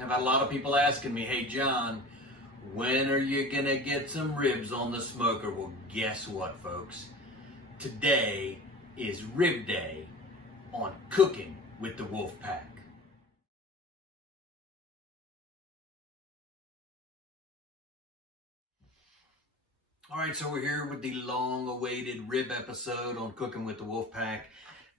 I've had a lot of people asking me, hey John, when are you gonna get some ribs on the smoker? Well, guess what, folks? Today is Rib Day on Cooking with the Wolfpack. All right, so we're here with the long-awaited rib episode on Cooking with the Wolfpack.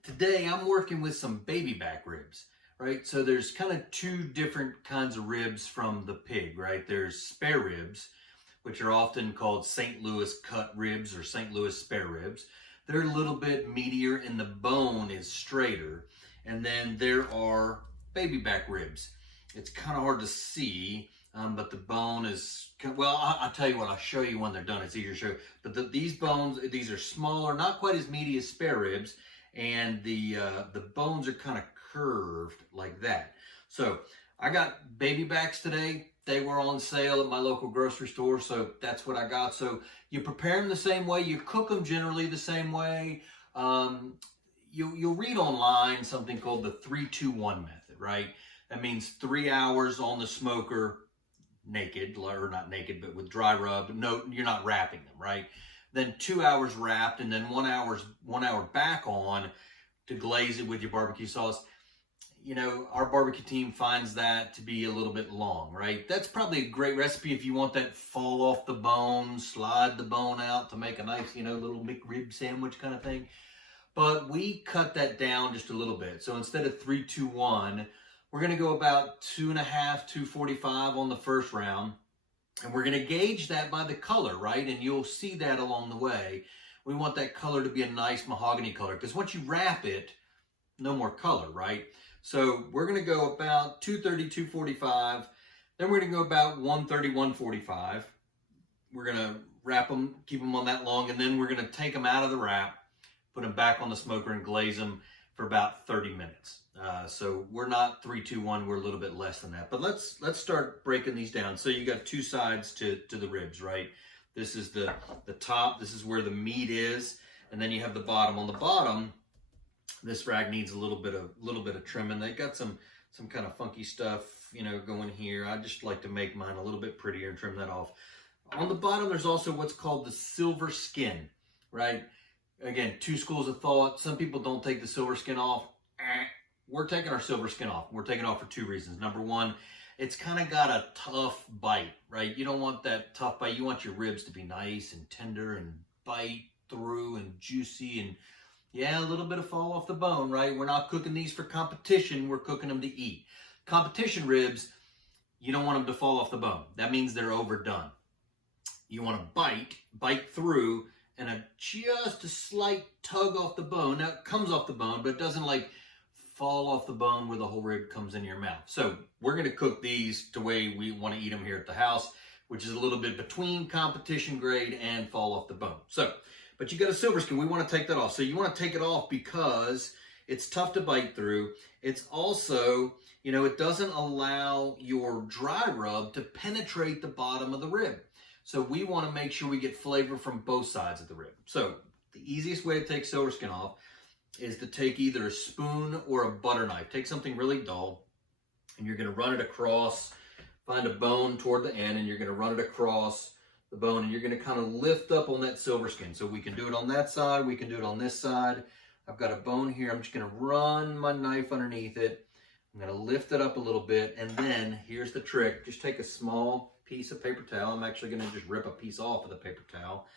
Today, I'm working with some baby back ribs, right? So there's kind of two different kinds of ribs from the pig, right? There's spare ribs, which are often called St. Louis cut ribs or St. Louis spare ribs. They're a little bit meatier and the bone is straighter. And then there are baby back ribs. It's kind of hard to see, but the bone is, well, I'll tell you what, I'll show you when they're done. It's easier to show. But these bones, these are smaller, not quite as meaty as spare ribs. And the bones are kind of curved like that. So I got baby backs today. They were on sale at my local grocery store, so that's what I got. So you prepare them the same way. You cook them generally the same way. You'll read online something called the 3-2-1 method, right? That means 3 hours on the smoker naked, or not naked, but with dry rub. No, you're not wrapping them, right? Then 2 hours wrapped, and then 1 hour back on to glaze it with your barbecue sauce. You know, our barbecue team finds that to be a little bit long, right? That's probably a great recipe if you want that fall off the bone, slide the bone out to make a nice, little McRib sandwich kind of thing. But we cut that down just a little bit. So instead of 3-2-1, we're going to go about 2.5, 2:45 on the first round. And we're going to gauge that by the color, right? And you'll see that along the way. We want that color to be a nice mahogany color, because once you wrap it, no more color, right? So we're going to go about 2:30, 2:45. Then we're going to go about 1:30, 1:45. We're going to wrap them, keep them on that long, and then we're going to take them out of the wrap, put them back on the smoker, and glaze them for about 30 minutes. So we're not 3-2-1, we're a little bit less than that. But let's start breaking these down. So you got two sides to the ribs, right? This is the top, this is where the meat is, and then you have the bottom. On the bottom, this rag needs a little bit of trimming. They got some kind of funky stuff, going here. I just like to make mine a little bit prettier and trim that off. On the bottom, there's also what's called the silver skin, right? Again, two schools of thought. Some people don't take the silver skin off. We're taking our silver skin off. We're taking it off for two reasons. Number one, it's kind of got a tough bite, right? You don't want that tough bite. You want your ribs to be nice and tender and bite through and juicy and, yeah, a little bit of fall off the bone, right? We're not cooking these for competition. We're cooking them to eat. Competition ribs, you don't want them to fall off the bone. That means they're overdone. You want to bite through, and just a slight tug off the bone. Now, it comes off the bone, but it doesn't fall off the bone where the whole rib comes in your mouth. So we're going to cook these the way we want to eat them here at the house, which is a little bit between competition grade and fall off the bone. So, but you got a silver skin. We want to take that off. So you want to take it off because it's tough to bite through. It's also, it doesn't allow your dry rub to penetrate the bottom of the rib. So we want to make sure we get flavor from both sides of the rib. So the easiest way to take silver skin off is to take either a spoon or a butter knife. Take something really dull, and you're going to run it across, find a bone toward the end, and you're going to run it across the bone, and you're going to kind of lift up on that silver skin. So we can do it on that side, we can do it on this side. I've got a bone here. I'm just going to run my knife underneath it. I'm going to lift it up a little bit, and then here's the trick. Just take a small piece of paper towel. I'm actually going to just rip a piece off of the paper towel.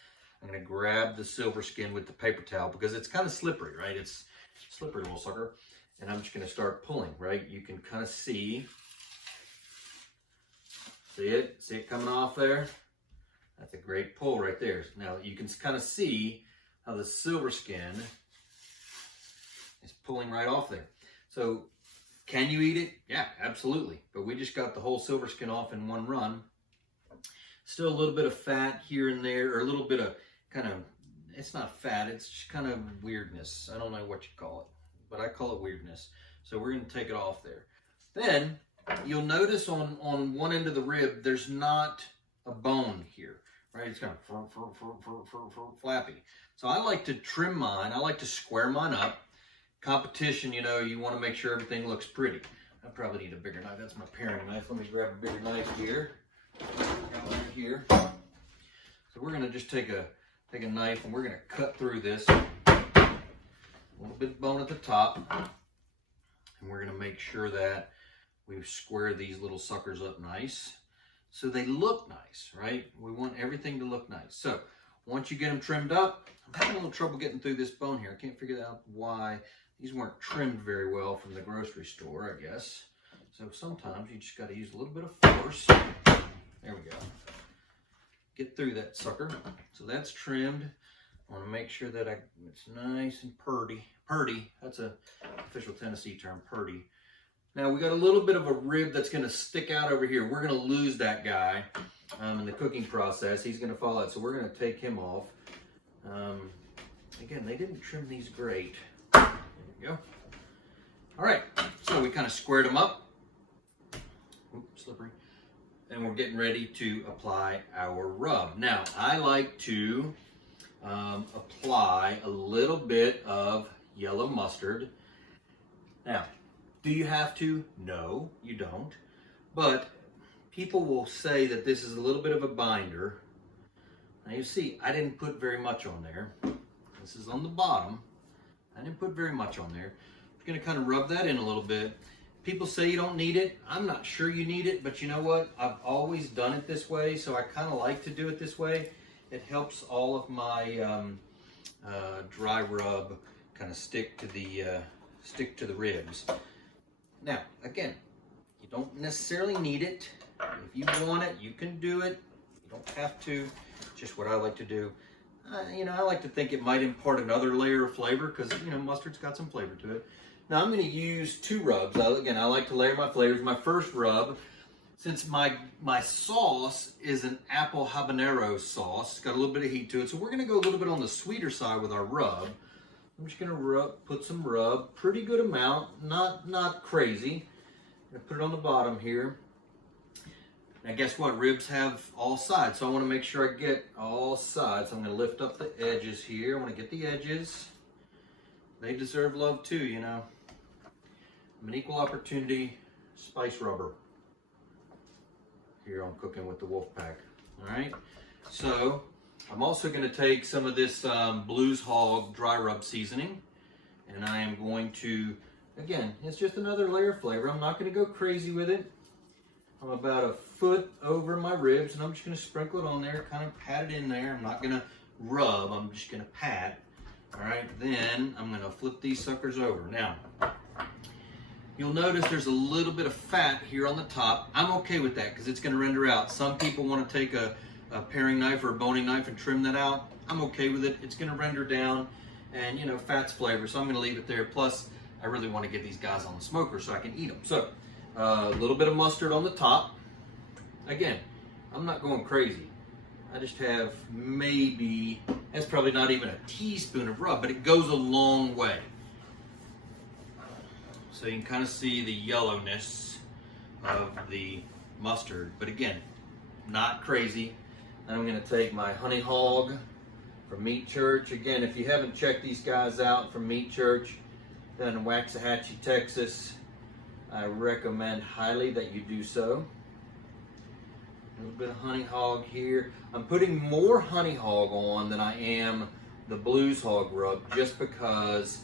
I'm going to grab the silver skin with the paper towel because it's kind of slippery, right? It's slippery, little sucker. And I'm just going to start pulling, right? You can kind of see it coming off there? That's a great pull right there. Now you can kind of see how the silver skin is pulling right off there. So can you eat it? Yeah, absolutely. But we just got the whole silver skin off in one run. Still a little bit of fat here and there, or a little bit of it's not fat, it's just kind of weirdness. I don't know what you call it, but I call it weirdness. So we're going to take it off there. Then you'll notice on one end of the rib, there's not a bone here, right? It's kind of flappy. So I like to trim mine. I like to square mine up. Competition, you want to make sure everything looks pretty. I probably need a bigger knife. That's my paring knife. Let me grab a bigger knife here. Got one here. So we're gonna just take a knife and we're gonna cut through this. A little bit of bone at the top. And we're gonna make sure that we square these little suckers up nice so they look nice, right? We want everything to look nice. So once you get them trimmed up, I'm having a little trouble getting through this bone here. I can't figure out why. These weren't trimmed very well from the grocery store, I guess. So sometimes you just got to use a little bit of force. There we go. Get through that sucker. So that's trimmed. I want to make sure that it's nice and purdy. Purdy, that's an official Tennessee term, purdy. Now we got a little bit of a rib that's going to stick out over here. We're going to lose that guy in the cooking process. He's going to fall out, so we're going to take him off. Again, they didn't trim these great. There we go. All right, so we kind of squared them up. Oops, slippery. And we're getting ready to apply our rub. Now, I like to apply a little bit of yellow mustard. Now, do you have to? No, you don't. But people will say that this is a little bit of a binder. Now you see, I didn't put very much on there. This is on the bottom. I didn't put very much on there. I'm gonna kind of rub that in a little bit. People say you don't need it. I'm not sure you need it, but you know what? I've always done it this way, so I kind of like to do it this way. It helps all of my dry rub kind of stick to the ribs. Now, again, you don't necessarily need it. If you want it, you can do it. You don't have to. Just what I like to do. You know, I like to think it might impart another layer of flavor because, you know, mustard's got some flavor to it. Now I'm going to use 2 rubs. Again, I like to layer my flavors. My first rub, since my sauce is an apple habanero sauce, it's got a little bit of heat to it, so we're going to go a little bit on the sweeter side with our rub. I'm just going to put some rub, pretty good amount, not crazy. I'm going to put it on the bottom here. Now guess what? Ribs have all sides, so I want to make sure I get all sides. So I'm going to lift up the edges here. I want to get the edges. They deserve love too, you know. I'm an equal opportunity spice rubber here on Cooking with the Wolfpack. All right. So I'm also going to take some of this Blues Hog dry rub seasoning, and I am going to, again, it's just another layer of flavor. I'm not going to go crazy with it. I'm about a foot over my ribs, and I'm just going to sprinkle it on there, kind of pat it in there. I'm not going to rub. I'm just going to pat. All right, then I'm going to flip these suckers over. Now, you'll notice there's a little bit of fat here on the top. I'm okay with that because it's going to render out. Some people want to take a paring knife or a boning knife and trim that out. I'm okay with it. It's going to render down, and you know, fat's flavor, so I'm going to leave it there. Plus, I really want to get these guys on the smoker so I can eat them. So, a little bit of mustard on the top. Again, I'm not going crazy. I just have maybe, that's probably not even a teaspoon of rub, but it goes a long way. So you can kind of see the yellowness of the mustard, but again, not crazy. And I'm going to take my honey hog from Meat Church. Again, if you haven't checked these guys out from Meat Church down in Waxahachie, Texas, I recommend highly that you do so. A little bit of honey hog here. I'm putting more honey hog on than I am the Blues Hog rub just because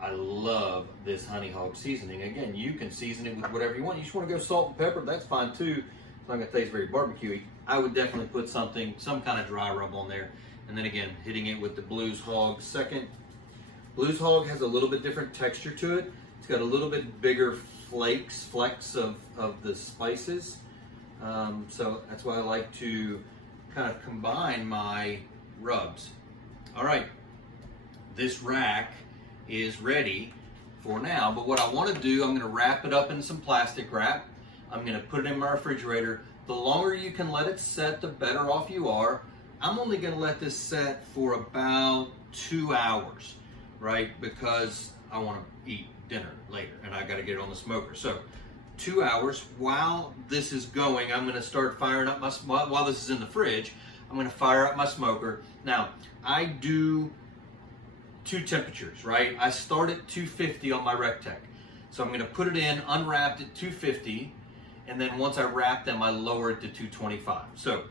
I love this honey hog seasoning. Again, you can season it with whatever you want. You just want to go salt and pepper, that's fine too. As long as it tastes very barbecuey. I would definitely put some kind of dry rub on there. And then again, hitting it with the Blues Hog second. Blues Hog has a little bit different texture to it. It's got a little bit bigger flecks of the spices. So that's why I like to kind of combine my rubs. All right, this rack is ready for now, but what I want to do, I'm going to wrap it up in some plastic wrap. I'm going to put it in my refrigerator. The longer you can let it set, the better off you are. I'm only going to let this set for about 2 hours, right? Because I want to eat dinner later and I got to get it on the smoker. So 2 hours. While this is going, I'm going to start firing up while this is in the fridge, I'm going to fire up my smoker. Now, I do 2 temperatures, right? I start at 250 on my Rectech. So I'm gonna put it in, unwrapped at 250, and then once I wrap them, I lower it to 225. So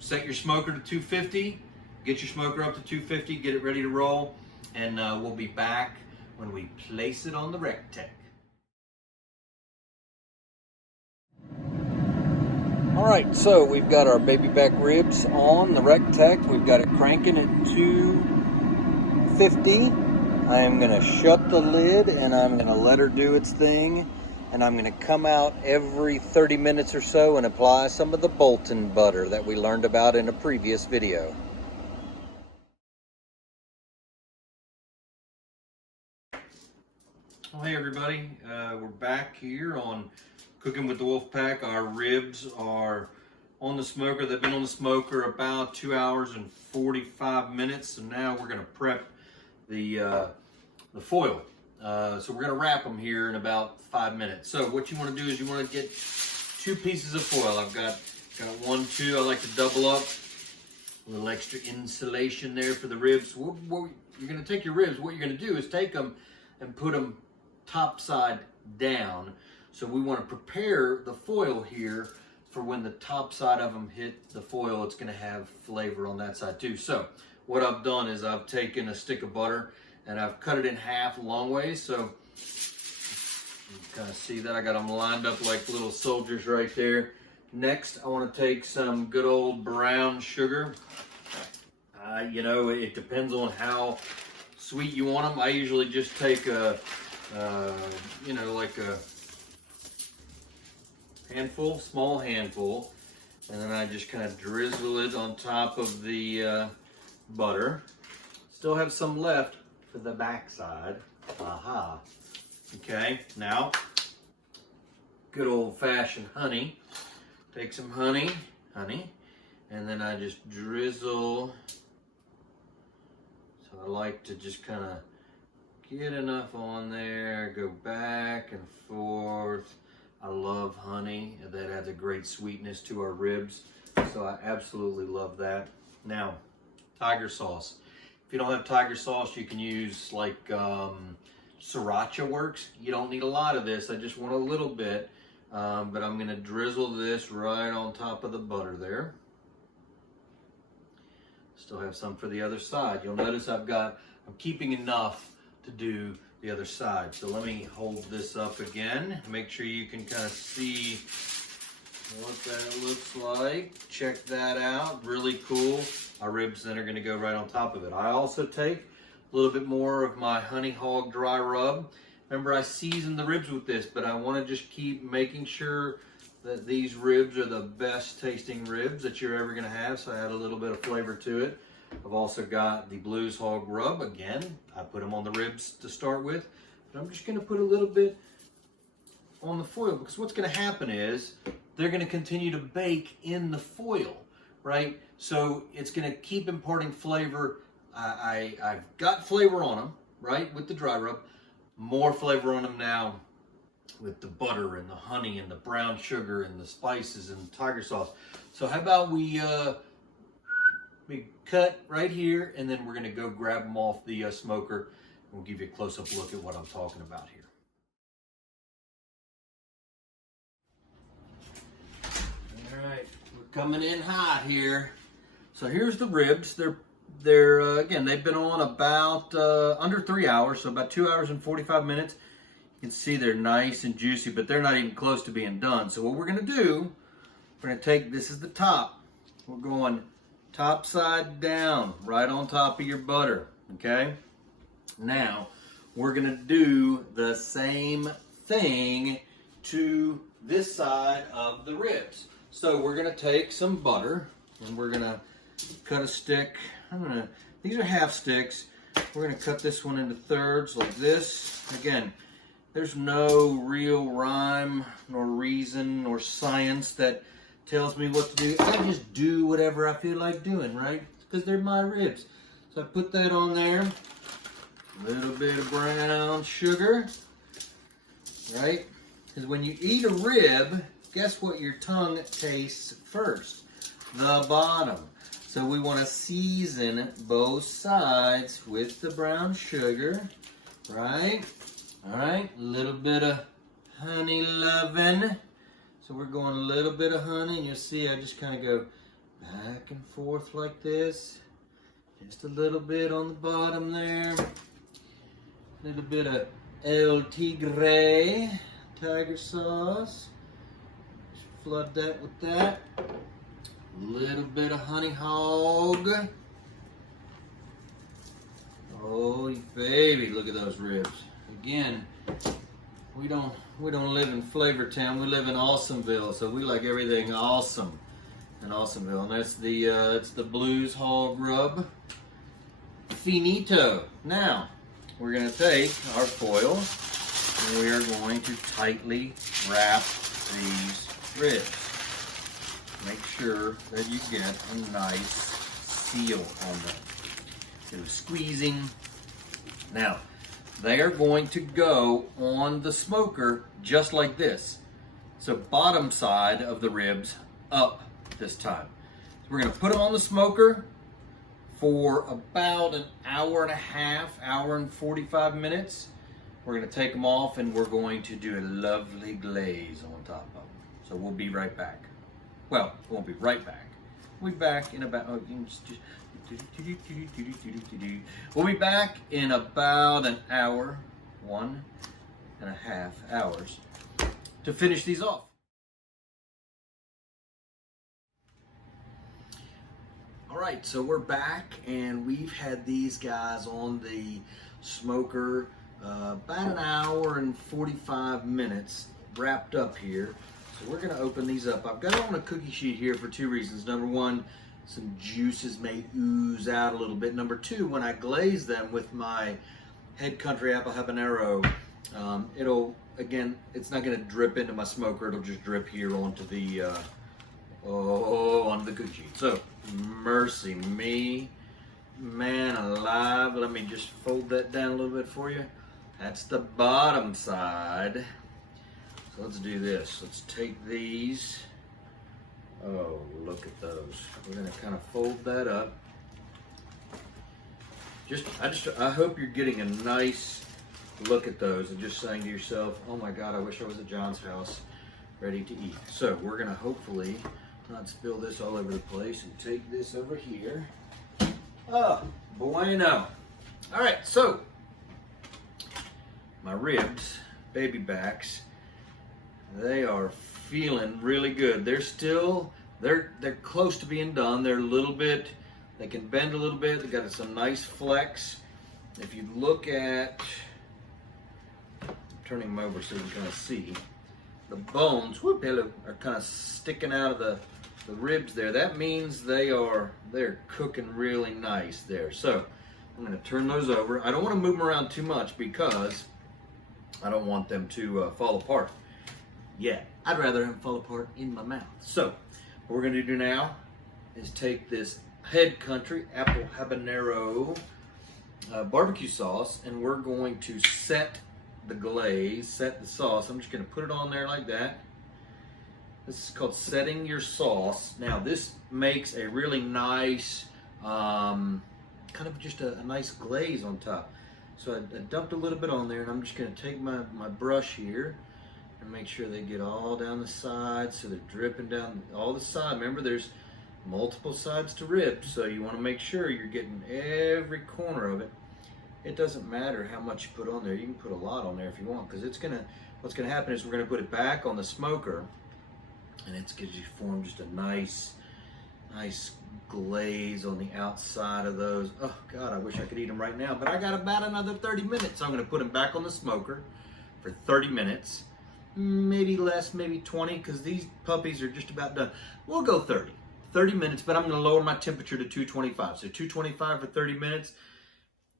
set your smoker to 250, get your smoker up to 250, get it ready to roll, and we'll be back when we place it on the Rectech. All right, so we've got our baby back ribs on the Rectech. We've got it cranking at 250. I am gonna shut the lid and I'm gonna let her do its thing. And I'm gonna come out every 30 minutes or so and apply some of the Bolton butter that we learned about in a previous video. Well, hey everybody, we're back here on Cooking with the Wolfpack. Our ribs are on the smoker. They've been on the smoker about 2 hours and 45 minutes. So now we're gonna prep the foil. So we're gonna wrap them here in about 5 minutes. So what you wanna do is you wanna get 2 pieces of foil. I've got 1, 2, I like to double up. A little extra insulation there for the ribs. You're gonna take your ribs, what you're gonna do is take them and put them top side down. So we want to prepare the foil here for when the top side of them hit the foil, it's going to have flavor on that side too. So what I've done is I've taken a stick of butter and I've cut it in half long ways. So you kind of see that I got them lined up like little soldiers right there. Next, I want to take some good old brown sugar. You know, it depends on how sweet you want them. I usually just take a, you know, like a handful, small handful, and then I just kind of drizzle it on top of the butter. Still have some left for the back side. Aha. Okay, now, good old-fashioned honey. Take some honey, and then I just drizzle. So I like to just kind of get enough on there, go back and forth. I love honey. That adds a great sweetness to our ribs. So I absolutely love that. Now, tiger sauce. If you don't have tiger sauce, you can use like sriracha works. You don't need a lot of this. I just want a little bit. But I'm gonna drizzle this right on top of the butter there. Still have some for the other side. You'll notice I'm keeping enough to do the other side. So let me hold this up again. Make sure you can kind of see what that looks like. Check that out, really cool. Our ribs then are gonna go right on top of it. I also take a little bit more of my Honey Hog dry rub. Remember, I seasoned the ribs with this, but I wanna just keep making sure that these ribs are the best tasting ribs that you're ever gonna have. So I add a little bit of flavor to it. I've also got the Blues Hog Rub. Again, I put them on the ribs to start with, but I'm just gonna put a little bit on the foil because what's gonna happen is they're gonna continue to bake in the foil, right? So it's gonna keep imparting flavor. I've got flavor on them, right, with the dry rub. More flavor on them now with the butter and the honey and the brown sugar and the spices and the tiger sauce. So how about we cut right here, and then we're gonna go grab them off the smoker. We'll give you a close-up look at what I'm talking about here. All right, we're coming in hot here. So here's the ribs. They're again, they've been on about under 3 hours, so about 2 hours and 45 minutes. You can see they're nice and juicy, but they're not even close to being done. So what we're gonna do, we're gonna take, this is the top. We're going top side down, right on top of your butter, okay? Now, we're gonna do the same thing to this side of the ribs. So we're gonna take some butter, and we're gonna cut a stick. These are half sticks. We're gonna cut this one into thirds like this. Again, there's no real rhyme, nor reason, nor science that tells me what to do. I just do whatever I feel like doing, right? Because they're my ribs. So I put that on there. A little bit of brown sugar, right? Because when you eat a rib, guess what your tongue tastes first? The bottom. So we want to season both sides with the brown sugar, right? All right, a little bit of honey loving. So we're going a little bit of honey, and you'll see I just kind of go back and forth like this. Just a little bit on the bottom there. A little bit of El Tigre, tiger sauce. Just flood that with that. A little bit of honey hog. Oh baby, look at those ribs. Again, we don't live in Flavor Town. We live in Awesomeville, so we like everything awesome in Awesomeville. And that's the it's the Blues Hog Rub. Finito. Now we're gonna take our foil and we are going to tightly wrap these ribs. Make sure that you get a nice seal on them. Do squeezing. Now, they are going to go on the smoker just like this. So bottom side of the ribs up this time. So we're gonna put them on the smoker for about an hour and a half, hour and 45 minutes. We're gonna take them off and we're going to do a lovely glaze on top of them. So we'll be right back. Well, we won't be right back. We'll be back in about, we'll be back in about an hour, 1.5 hours, to finish these off. All right, so we're back and we've had these guys on the smoker about an hour and 45 minutes wrapped up here. So we're gonna open these up. I've got it on a cookie sheet here for two reasons. Number one, some juices may ooze out a little bit. Number two, when I glaze them with my Head Country Apple Habanero, it'll, again, it's not gonna drip into my smoker. It'll just drip here onto the, onto the cookie sheet. So, mercy me, man alive. Let me just fold that down a little bit for you. That's the bottom side. So let's do this. Let's take these. Oh, look at those. We're gonna kind of fold that up. I hope you're getting a nice look at those and just saying to yourself, oh my God, I wish I was at John's house ready to eat. So we're gonna hopefully not spill this all over the place and take this over here. Oh, bueno. All right, so my ribs, baby backs, they are feeling really good. They're still, they're close to being done. They're a little bit, they can bend a little bit. They got some nice flex. If you look at, I'm turning them over so you can kind of see, the bones, are kind of sticking out of the ribs there. That means they're cooking really nice there. So I'm gonna turn those over. I don't wanna move them around too much because I don't want them to fall apart. Yeah, I'd rather them fall apart in my mouth. So what we're gonna do now is take this Head Country Apple Habanero barbecue sauce, and we're going to set the glaze, set the sauce. I'm just gonna put it on there like that. This is called setting your sauce. Now this makes a really nice, kind of just a nice glaze on top. So I dumped a little bit on there, and I'm just gonna take my brush here and make sure they get all down the side, so they're dripping down all the side. Remember, there's multiple sides to ribs, so you want to make sure you're getting every corner of it. It doesn't matter how much you put on there. You can put a lot on there if you want, because what's gonna happen is we're gonna put it back on the smoker, and it's gonna form just a nice glaze on the outside of those. Oh God, I wish I could eat them right now, but I got about another 30 minutes. So I'm gonna put them back on the smoker for 30 minutes. Maybe less, maybe 20, because these puppies are just about done. We'll go 30 minutes, but I'm gonna lower my temperature to 225. So 225 for 30 minutes.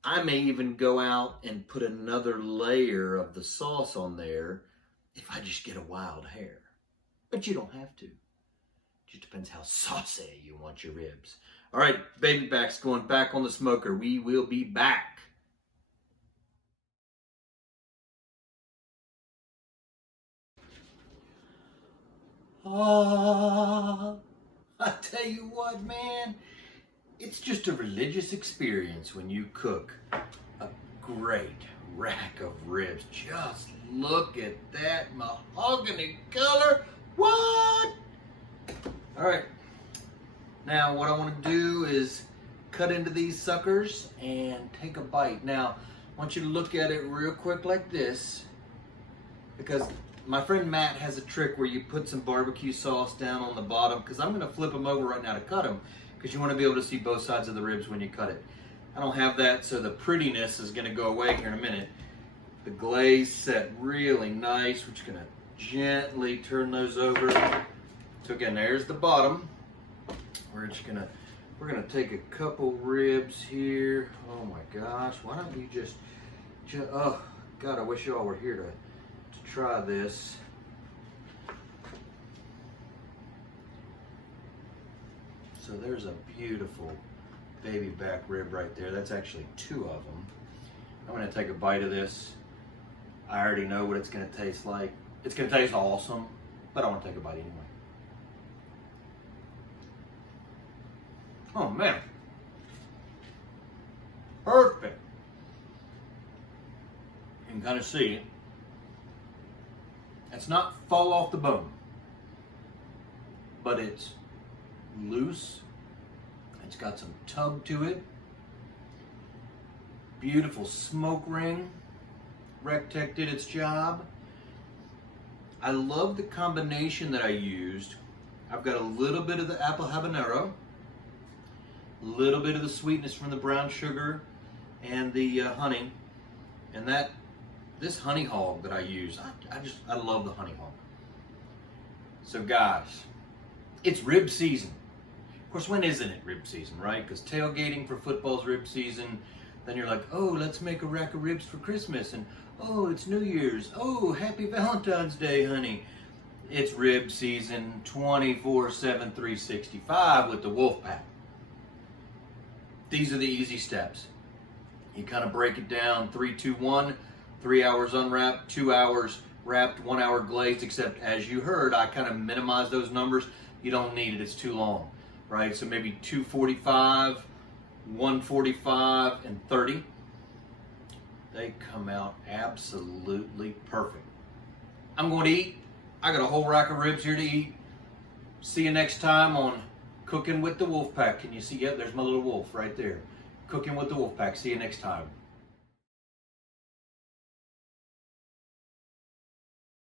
I may even go out and put another layer of the sauce on there if I just get a wild hair. But you don't have to. Just depends how saucy you want your ribs. All right, baby backs going back on the smoker. We will be back. I tell you what, man, it's just a religious experience when you cook a great rack of ribs. Just look at that mahogany color. What? All right. Now what I want to do is cut into these suckers and take a bite. Now I want you to look at it real quick like this, because my friend Matt has a trick where you put some barbecue sauce down on the bottom, because I'm going to flip them over right now to cut them, because you want to be able to see both sides of the ribs when you cut it. I don't have that, so the prettiness is going to go away here in a minute. The glaze set really nice. We're just going to gently turn those over. So again, there's the bottom. We're gonna take a couple ribs here. Oh my gosh, why don't you just oh God, I wish y'all were here to try this. So there's a beautiful baby back rib right there. That's actually 2 of them. I'm gonna take a bite of this. I already know what it's gonna taste like. It's gonna taste awesome, but I want to take a bite anyway. Oh man, perfect. You can kind of see it. It's not fall off the bone, but it's loose. It's got some tug to it. Beautiful smoke ring. Rectech did its job. I love the combination that I used. I've got a little bit of the apple habanero, a little bit of the sweetness from the brown sugar and the honey, and this honey hog that I use, I love the honey hog. So guys, it's rib season. Of course, when isn't it rib season, right? Because tailgating for football's rib season. Then you're like, oh, let's make a rack of ribs for Christmas, and oh, it's New Year's. Oh, happy Valentine's Day, honey. It's rib season 24/7, 365 with the Wolfpack. These are the easy steps. You kind of break it down 3, 2, 1, 3 hours unwrapped, 2 hours wrapped, 1 hour glazed, except as you heard, I kind of minimized those numbers. You don't need it, it's too long, right? So maybe 245, 145, and 30. They come out absolutely perfect. I'm going to eat. I got a whole rack of ribs here to eat. See you next time on Cooking with the Wolfpack. Can you see? Yep, there's my little wolf right there. Cooking with the Wolfpack. See you next time.